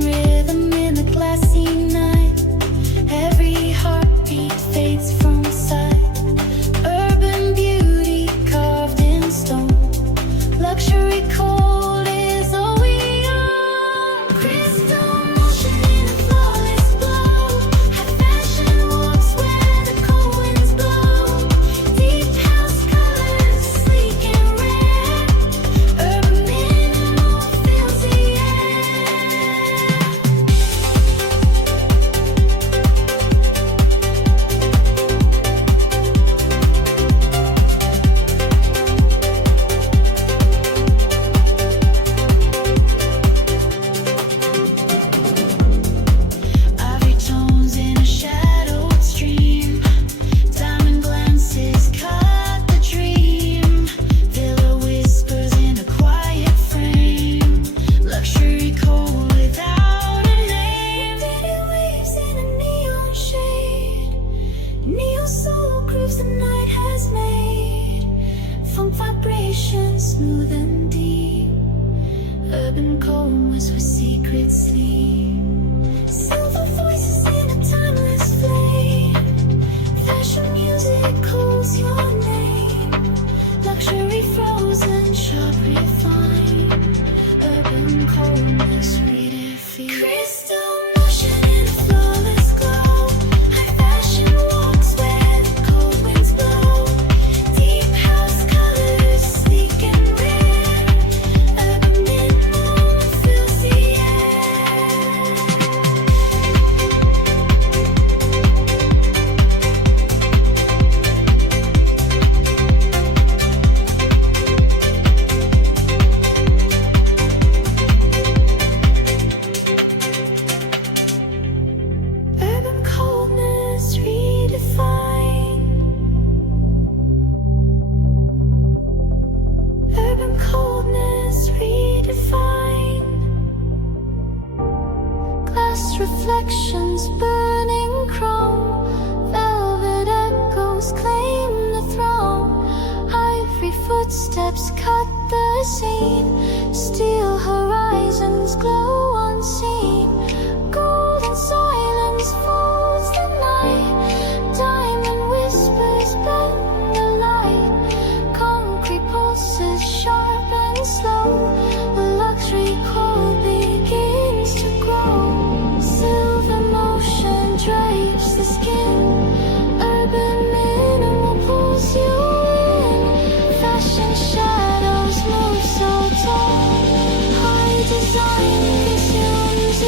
rhythm in the glassy night. Every heartbeat fades from sight. Urban beauty carved in stone. Luxury cold is all we own. Crystal motion in a flawless glow. High fashion walks where the cold winds blow. Deep house colors, sleek and rare. Urban minimal fills the air. Ivory tones in a shadowed stream. Diamond glances cut the dream. Villa whispers in a quiet frame. Luxury cold without a name. Faded waves in a neon shade. Neo soul grooves the night has made. Funk vibrations smooth and deep. Urban coldness where secrets sleep. Silver voices in a timeless flame. Fashion music calls your name. Luxury frozen, sharp refined. Urban coldness redefined. Crystal motion in a flawless glow. High fashion walks where the cold winds blow. Deep house colors, sleek and rare. Urban minimal fills the air. Urban coldness redefined. Urban coldness redefined. Glass reflections burning chrome. Velvet echoes claim the throne. Ivory footsteps cut the scene. Steel horizons glow unseen. Golden silence folds the night. Diamond whispers bend the light. Concrete pulses sharp and slow. Luxury cold begins to grow. Silver motion drapes the skin. Urban minimal pulls you in. Fashion shadows move so tall. High design consumes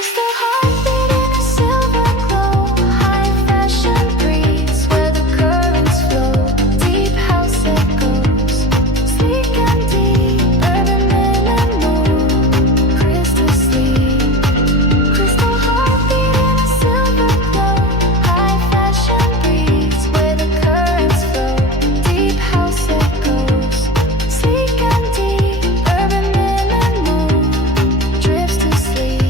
Crystal heartbeat in a silver glow. High fashion breeze where the currents flow. Deep house echoes, sleek and deep, urban minimal, crystal sleep. Crystal heartbeat in a silver glow. High fashion breeze where the currents flow. Deep house echoes, sleek and deep, urban minimal, drifts to sleep.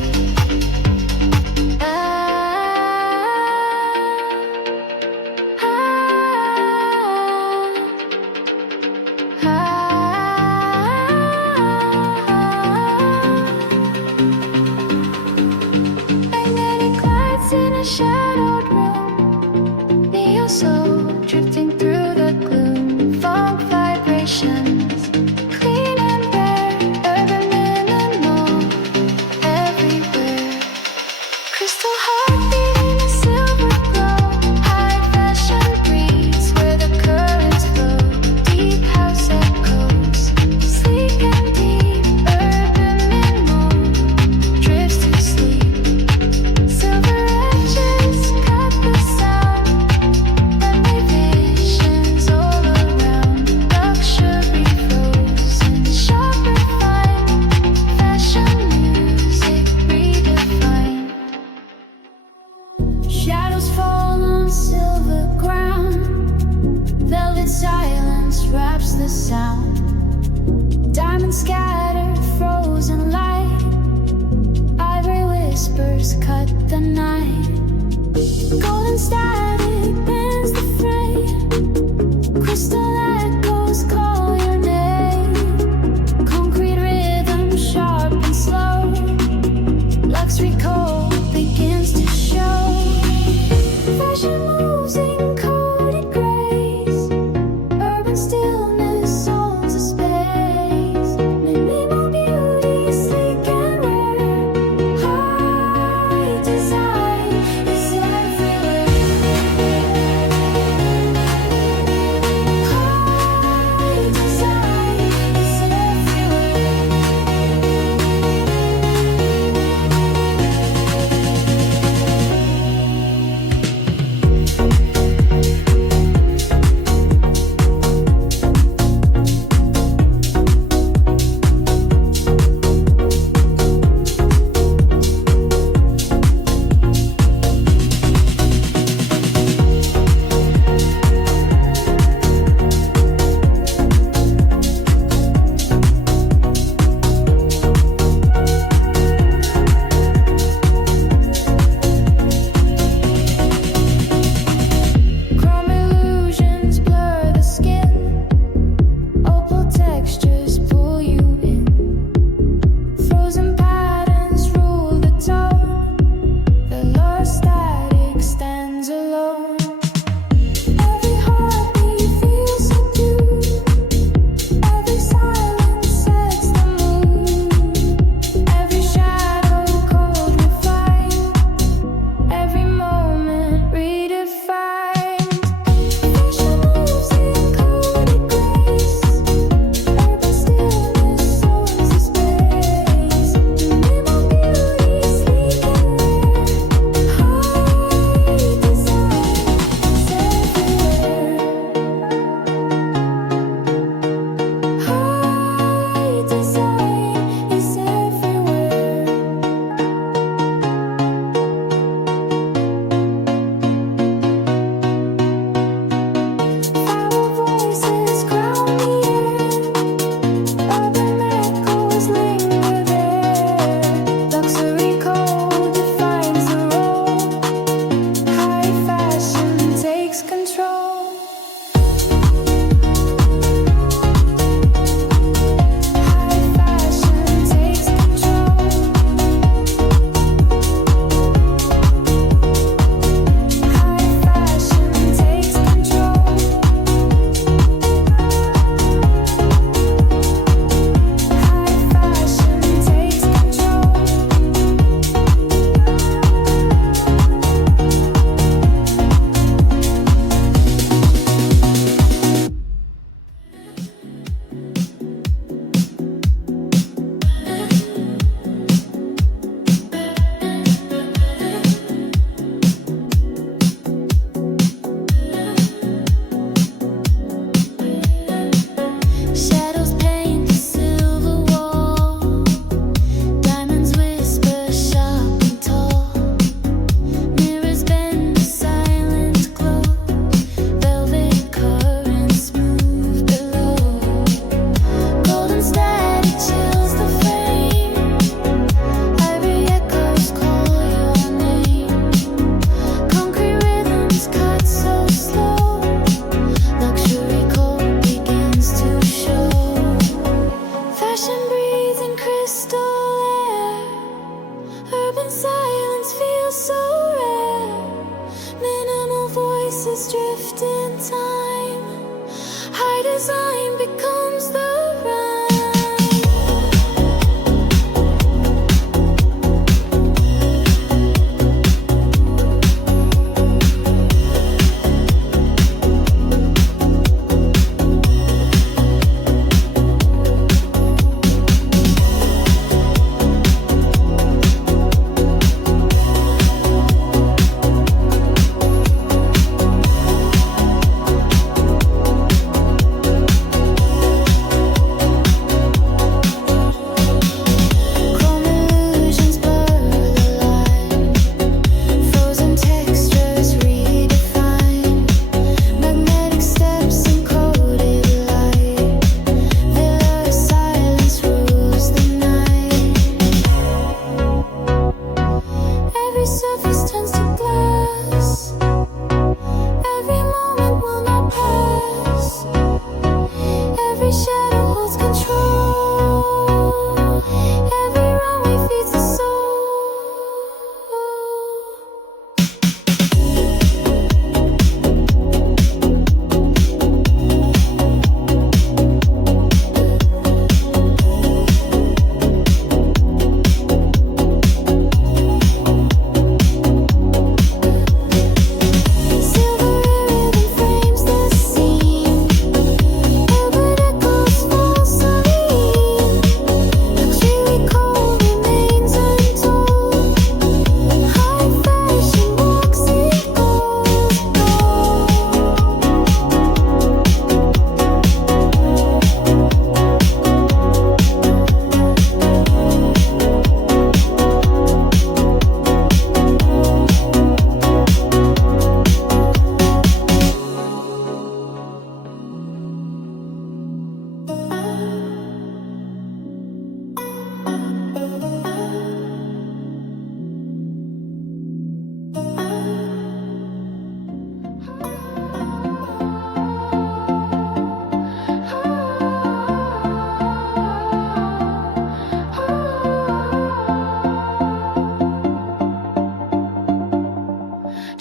Magnetic lights in a shadowed room. Neo soul drifting through the gloom. Funk vibrations, clean and rare, urban minimal, everywhere. Crystal heartbeat in a silver glow. High fashion breeze where the currents flow. Deep house echoes, sleek and deep, urban minimal, drifts to sleep. Silver edges cut the sound. Runway visions all around. Luxury frozen, sharp refined. Fashion music redefined. Shadows fall on silver ground. Velvet silence wraps the sound. Diamonds scattered, frozen light. Ivory whispers cut the night. Golden static bends the frame. Crystal echoes call your name. Concrete rhythm sharp and slow. Luxury code begins to show. Fashion moves in coded grace. Urban stillness owns a space. Minimal beauty, sleek and rare. High design is everywhere. feels so rare. Minimal voices drift in time. High design becomes the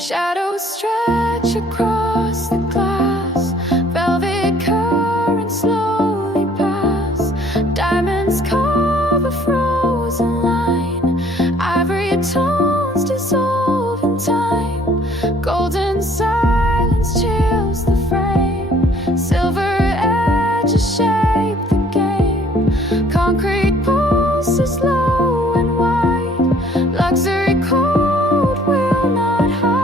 shadows stretch across the glass. Velvet currents slowly pass. Diamonds carve a frozen line. Ivory tones dissolve in time. Golden silence chills the frame. Silver edges shape the game. Concrete pulses low and wide. Luxury code will not hide.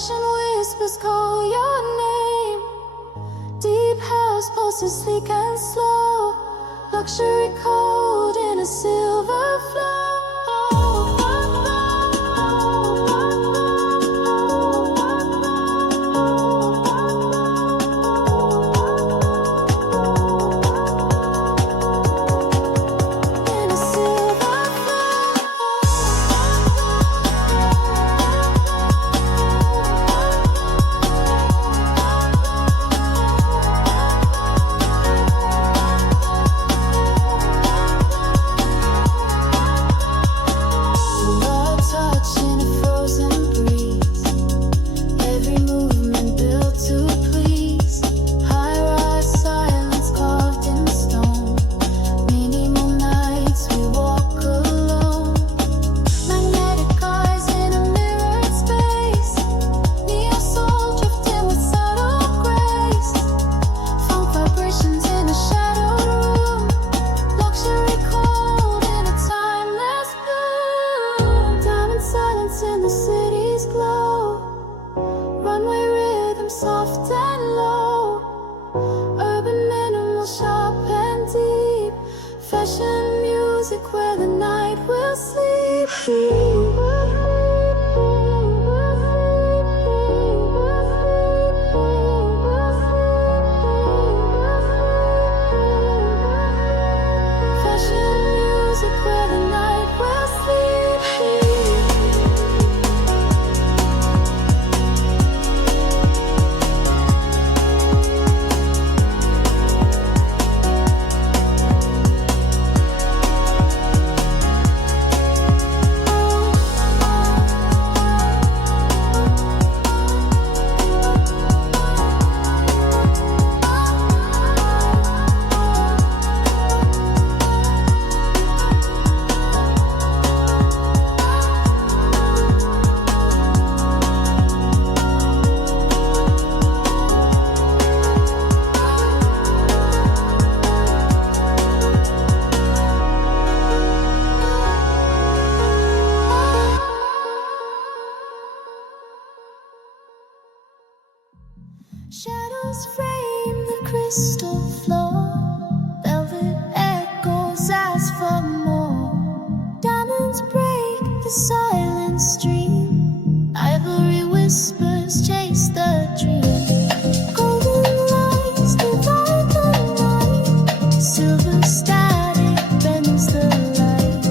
Fashion whispers call your name. Deep house pulses sleek and slow. Luxury cold in a silver flow. In the city's glow, runway rhythm soft and low, urban minimal sharp and deep, fashion music where the night will sleep. Fashion music where the night will sleep. Shadows frame the crystal floor. Velvet echoes ask for more. Diamonds break the silent stream. Ivory whispers chase the dream. Golden lights divide the night. Silver static bends the light.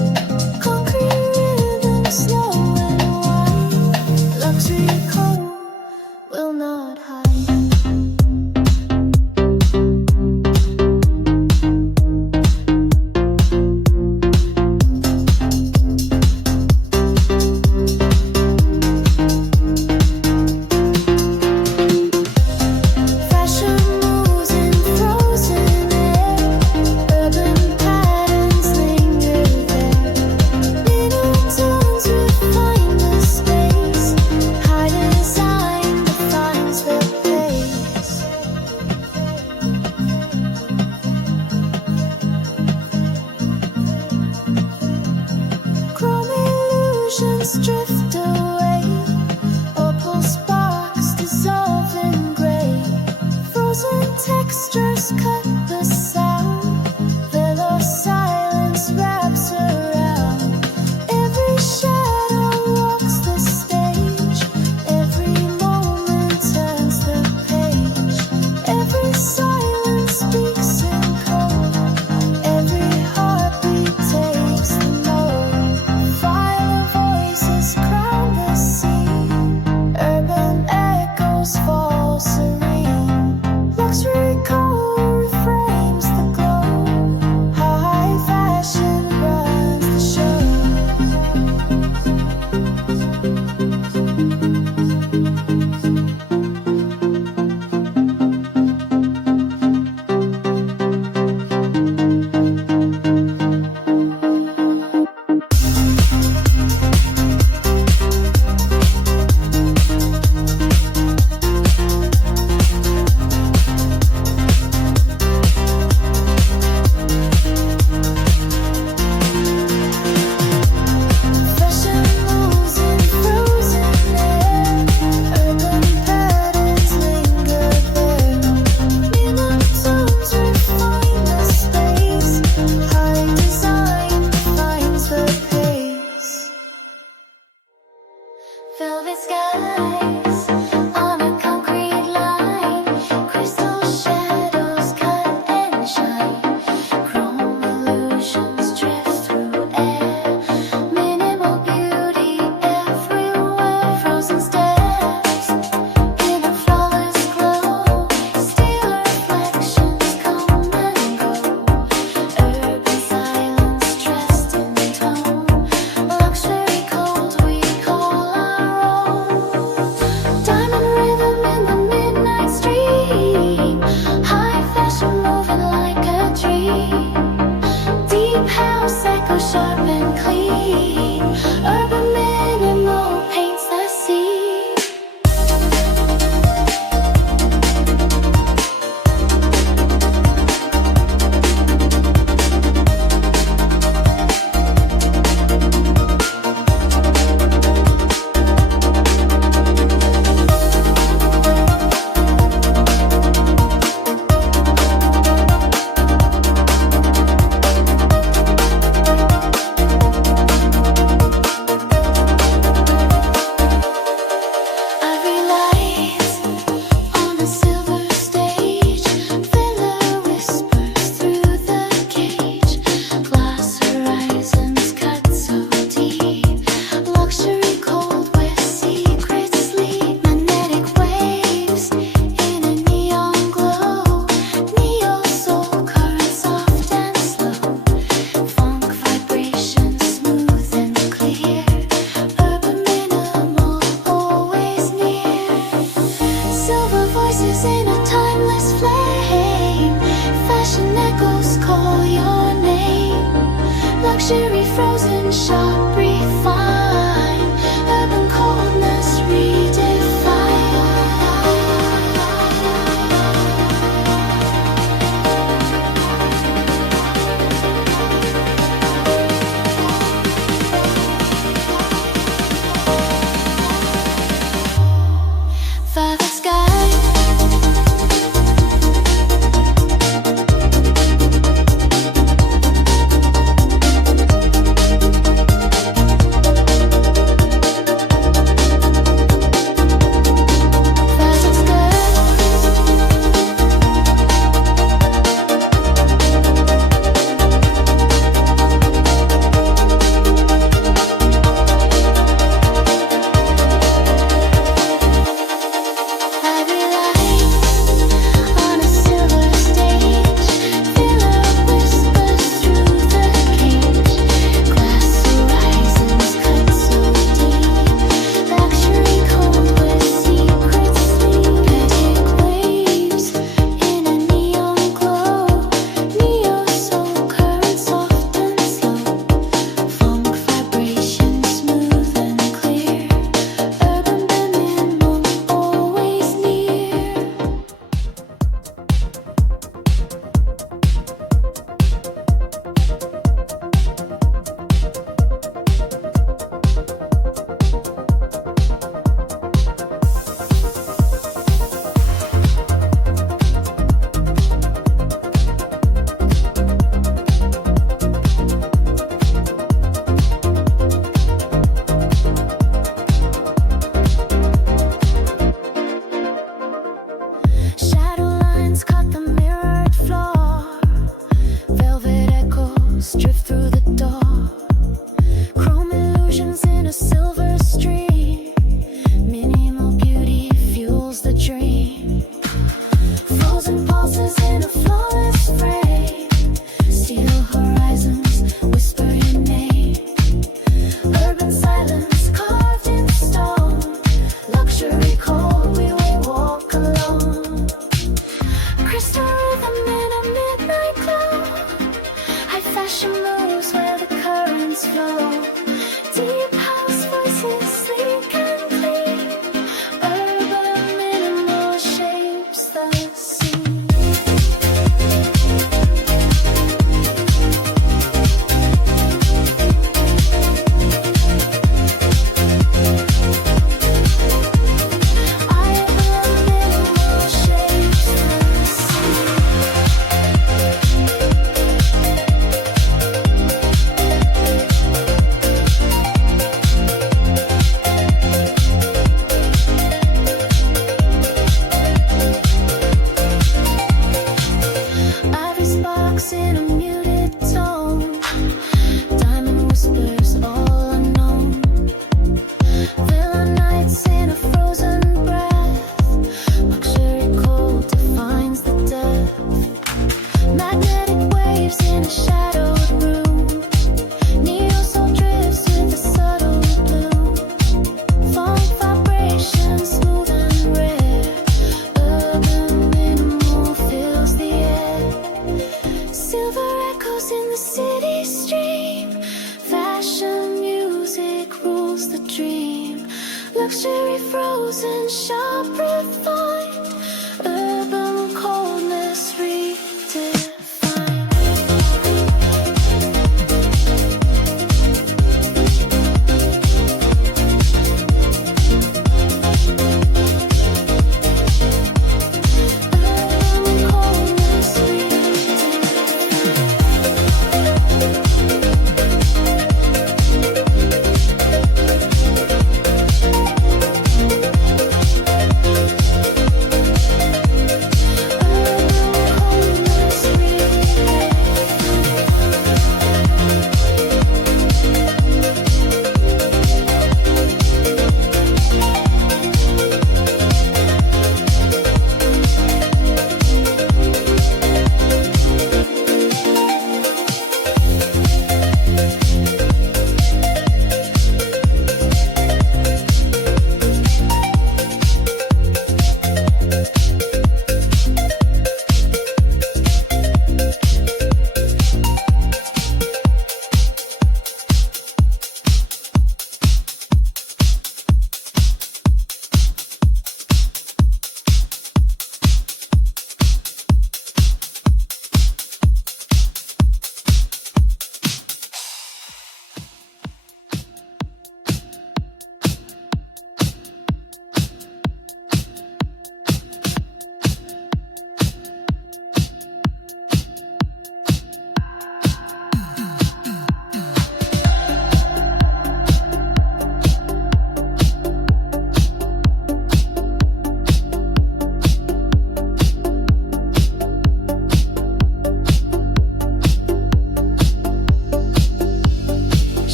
Concrete rhythm slow and wide. Luxury cold will not hide. Velvet skies on a concrete line, crystal shadows cut and shine, chrome illusions drift through air, minimal beauty everywhere, frozen steps in a flawless glow, steel reflections come and go, urban silence dressed in tone, luxury cold we call our own. Luxury frozen, sharp refined, urban coldness redefined.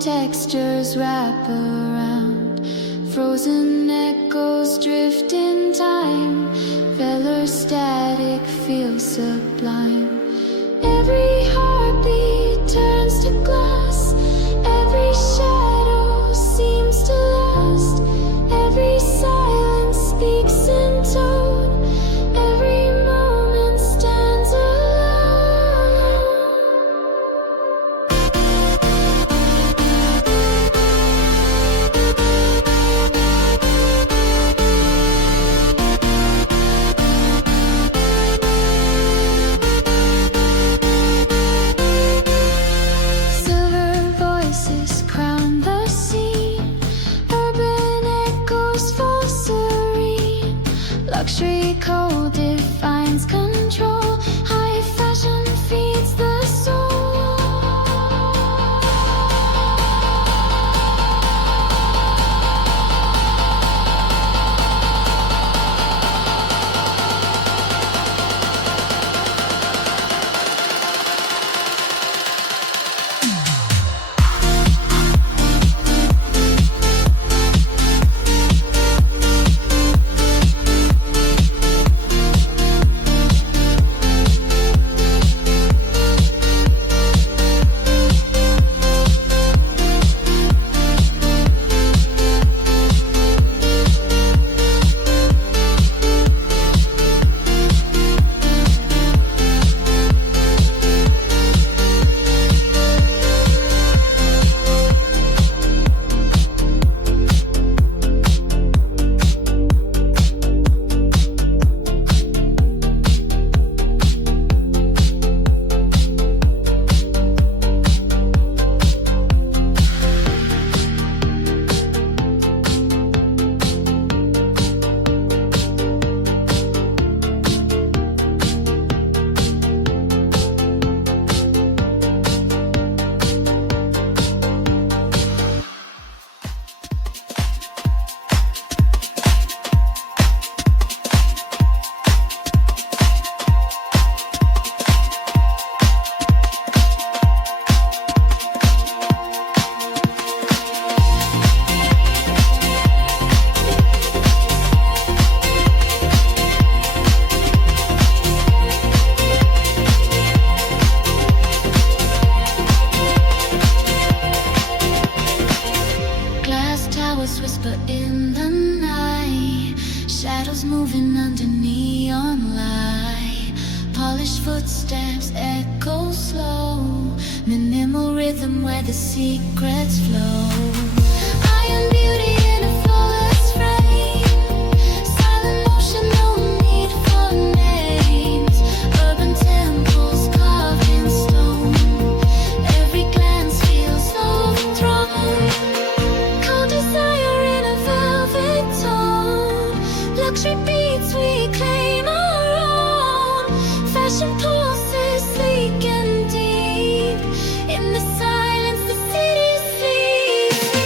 Textures wrap around, frozen echoes drift in time. Velar static feels sublime. Every heartbeat turns to glass. Every shadow seems to last. Every silence speaks in tone. Every moment stands alone. where the secrets flow. I am beauty in a flawless frame. Silent motion, no need for names. Urban temples carved in stone. Every glance feels overthrown. Cold desire in a velvet tone. Luxury beats, we claim our own. Fashion pulses sleek and deep. In the silence, the city sleeps.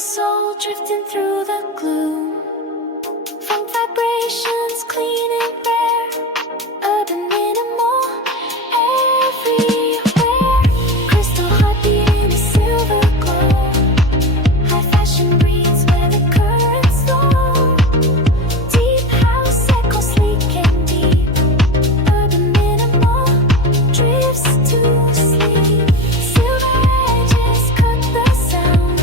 soul drifting through the gloom. Funk vibrations clean and rare. Urban minimal everywhere. Crystal heartbeat in a silver glow. High fashion breathes where the currents flow. Deep house echo sleek and deep. Urban minimal drifts to sleep. Silver edges cut the sound.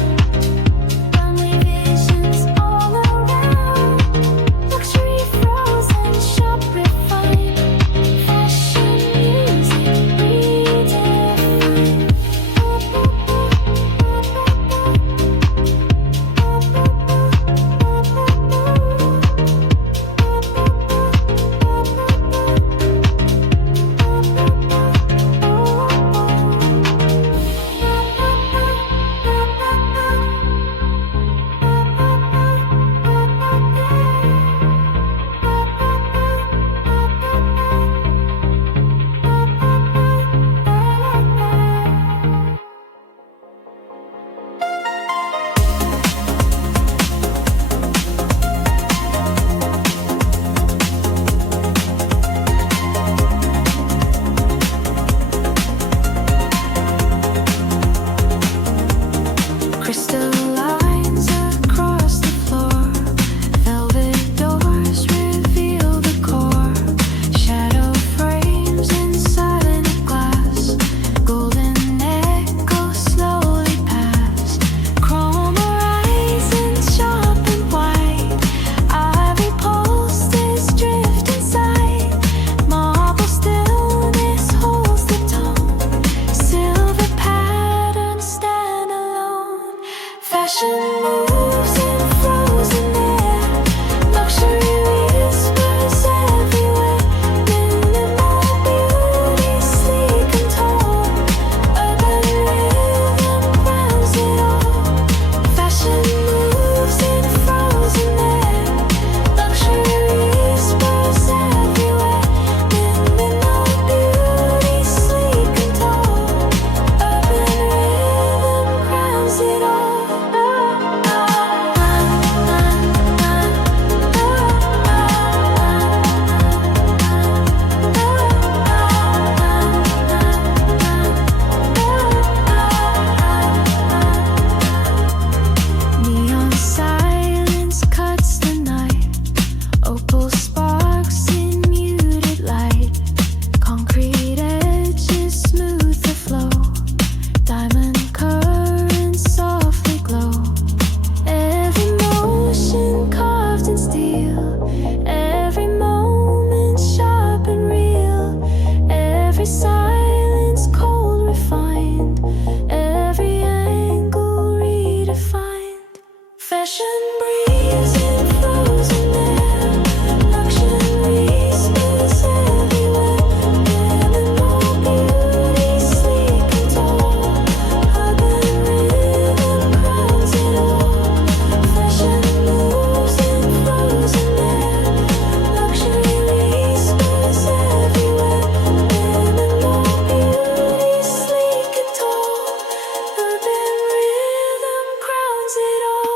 Runway visions all around. Luxury frozen, sharp refined. Fashion music redefined. Crystal lines across the floor. Velvet doors reveal the core. Shadow frames in silent glass. Golden echoes slowly pass. Chrome horizons sharp and white. Ivory posters drift inside. Marble stillness holds the tone. Silver patterns stand alone. Fashion moves in frozen air. Luxury whispers everywhere. Minimal beauty, sleek and tall. Urban rhythm crowns it all. Fashion moves in frozen air. Luxury whispers everywhere. Minimal beauty, sleek and tall. Urban rhythm crowns it all. Neon silence cuts the night. Opal sparks in muted light. Concrete edges smooth the flow. Diamond currents softly glow. Every motion carved in steel. Every moment sharp and real. Every silence cold refined. Every angle redefined. Fashion breathes in frozen air. Luxury whispers everywhere. Minimal beauty, sleek and tall. Urban rhythm crowns it all. Fashion moves in frozen air. Luxury whispers everywhere. Minimal beauty, sleek and tall. Urban rhythm crowns it all.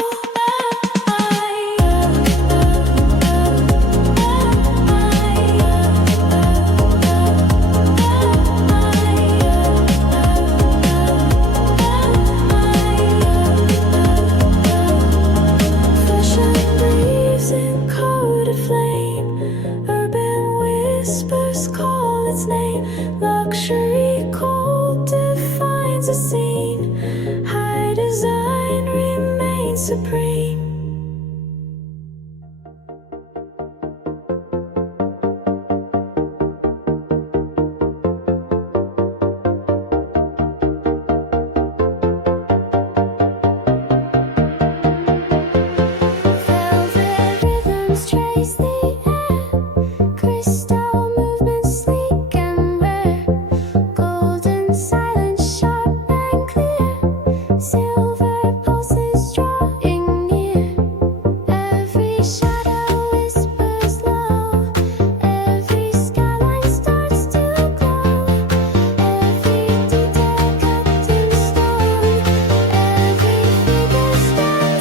Fashion breathes in coded flame. Urban whispers call its name. Luxury cold defines the scene. High design remains supreme. Velvet rhythms trace the air. Crystal movements sleek and rare. Golden silence sharp and clear. Silver pulses drawing near. Every shadow whispers low. Every skyline starts to glow. Every detail cut in stone. Every figure stands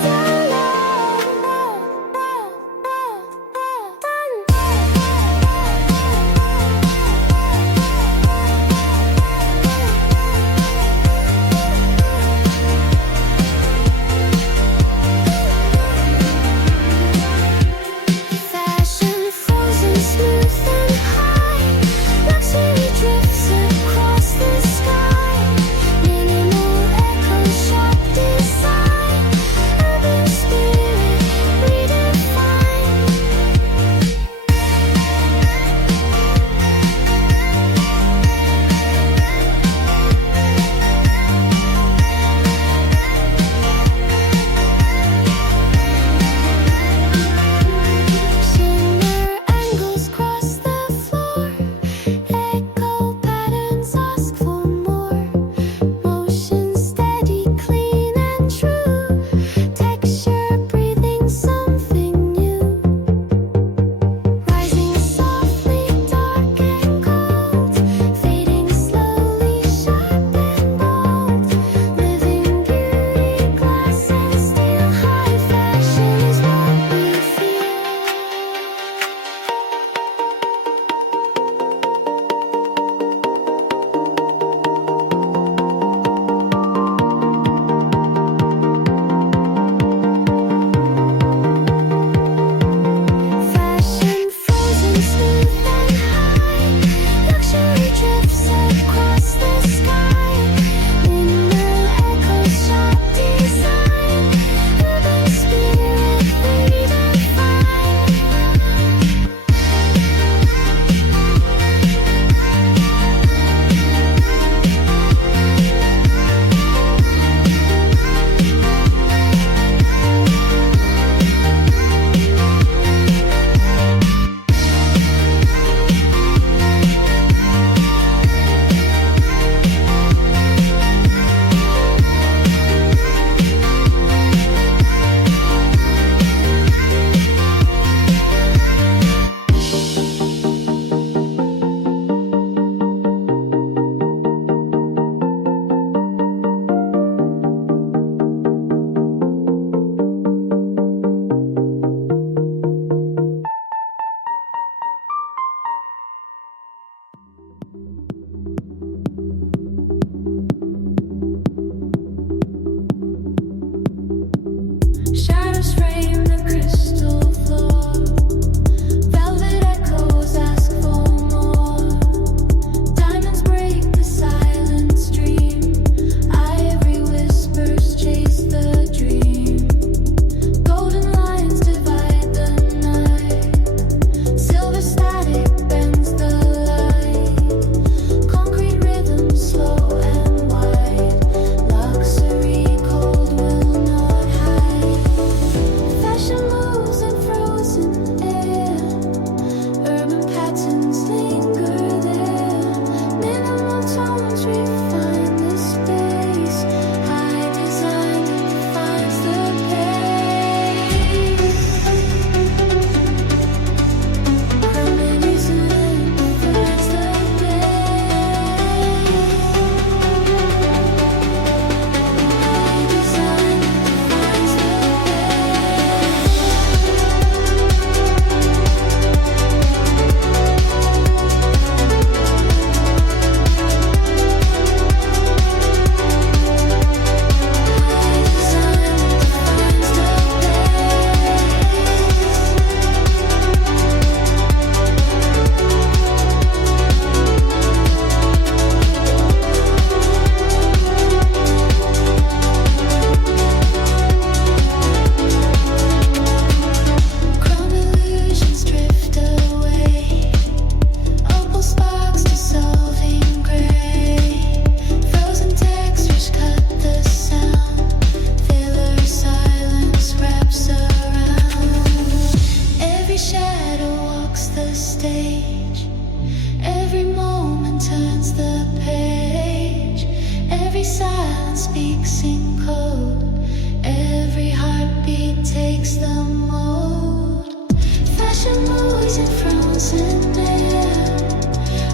and frozen there.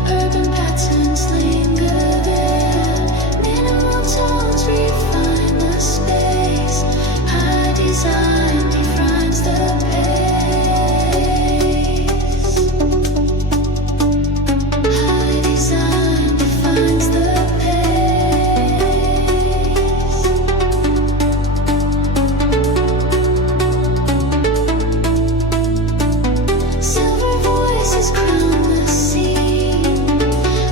Urban patterns linger there. Minimal tones refine the space. High design defines the pace. High design defines the pace. Silver voices crown the scene.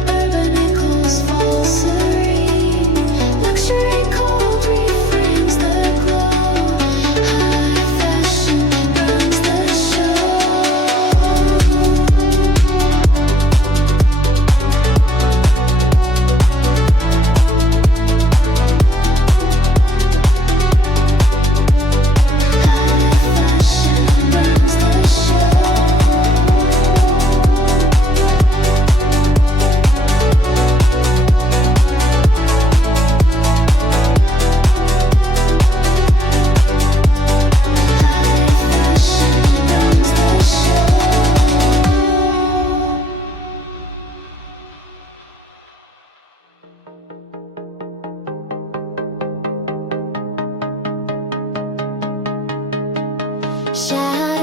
Urban echoes fall serene. Luxury cold reframes the glow. High fashion runs the show. Shadows